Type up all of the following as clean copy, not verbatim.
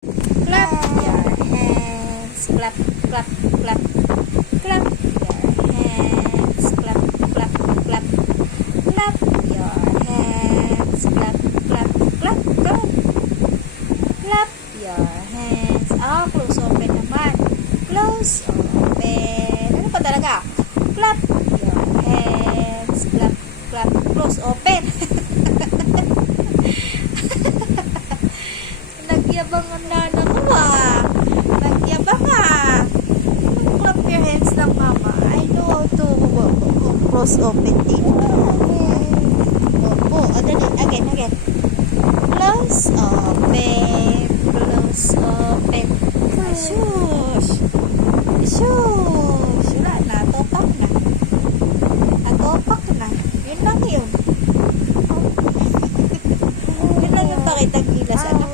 Clap your hands. Clap, clap, clap. Clap your hands. Clap, clap, clap. Clap your hands. Clap, clap, clap. Clap. Clap your hands. Close open naman. Close open. Ano pa talaga? Clap your hands. Clap, clap. Close open. Nagyabangan na mo Nagyabang Clap your hands lang, mama. I know how to close open din. Dali. Again. Close open. Close open. Shush. Wala na. Topak na. Yun lang yun. Yun lang yung pakitang gilas. Ano?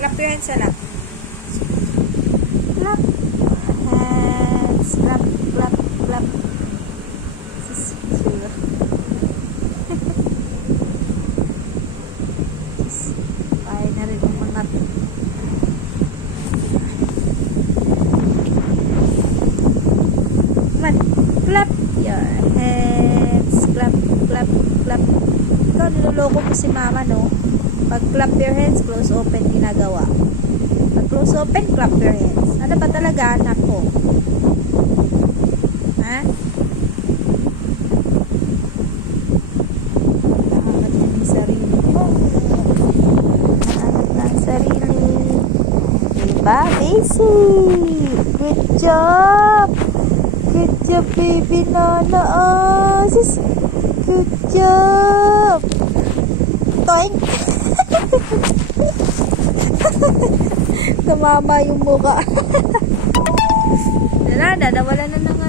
Clap your hands lang. Clap hands. Clap. Kaya na rin umangat. Man, clap your hands. Clap. Ikaw, niloloko mo si mama, no? Pag clap your hands, close open ginagawa. Pag close open, clap your hands. Ano ba talaga, anak ko? Ha? Nakakat na yung sarili mo. Nakakat na ang sarili. Diba, Daisy? Good job! Good job, baby Nana. Sis, good job! Toink! Tumama yung mukha. Nawala na naman.